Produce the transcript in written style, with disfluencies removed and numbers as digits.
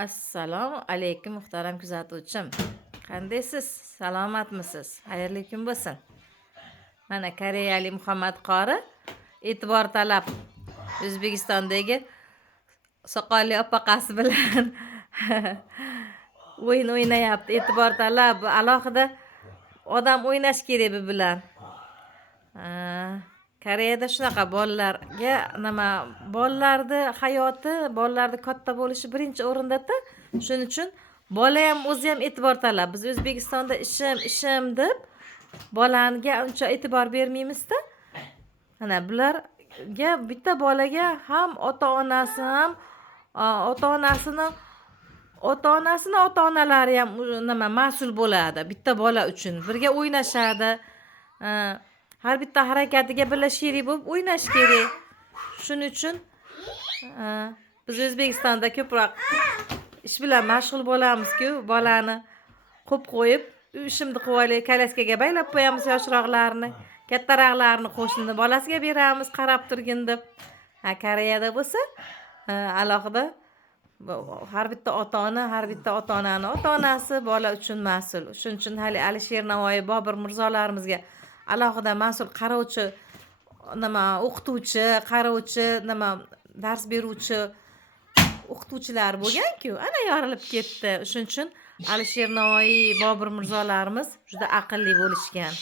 Assalomu alaykum muhtaram kuzatuvchim. Qandaysiz? Salomatmisiz? Xayrli kun bo'lsin. Mana koreyalik Muhammad qori e'tibor talab O'zbekistondagi soqolli opaqasi bilan o'yin o'ynayapti. E'tibor talab alohida odam o'ynash kerak bu bilan. Koreyada shunaqa bolalarga bolalarni hayoti, bolalarni katta bo'lishi birinchi o'rinda-da. Shuning uchun bola ham o'zi ham e'tibor talab. Biz O'zbekistonda ishim deb bolaga uncha e'tibor bermaymiz-da. Mana bularga bitta bolaga ham ota-onasi ham ota-onalari ham mas'ul bo'ladi. Bitta bola uchun birga o'ynashadi. Har bitta harakatiga birga sherik bo'lib o'ynash kerak. Shuning uchun biz O'zbekistonda ko'proq ish bilan mashg'ul bo'lamiz-ku, bolani qo'yib, ishimni qilib olay, kolyaskaga baylab qo'yamiz yoshroqlarni, kattaroqlarni qo'shnini bolasiga beramiz, qarab turgin deb. Koreyada bo'lsa, alohida har bitta ota-ona, har bitta ota-onani ota-onasi bola uchun mas'ul. Shuning uchun hali Alisher Navoiy, Bobur Mirzolarimizga alohida mas'ul qarovchi, o'qituvchi, qarovchi, dars beruvchi o'qituvchilar bo'lgan-ku, ana yorilib ketdi. Shuning uchun Alisher Navoiy, Bobur Mirzolarimiz juda aqlli bo'lishgan.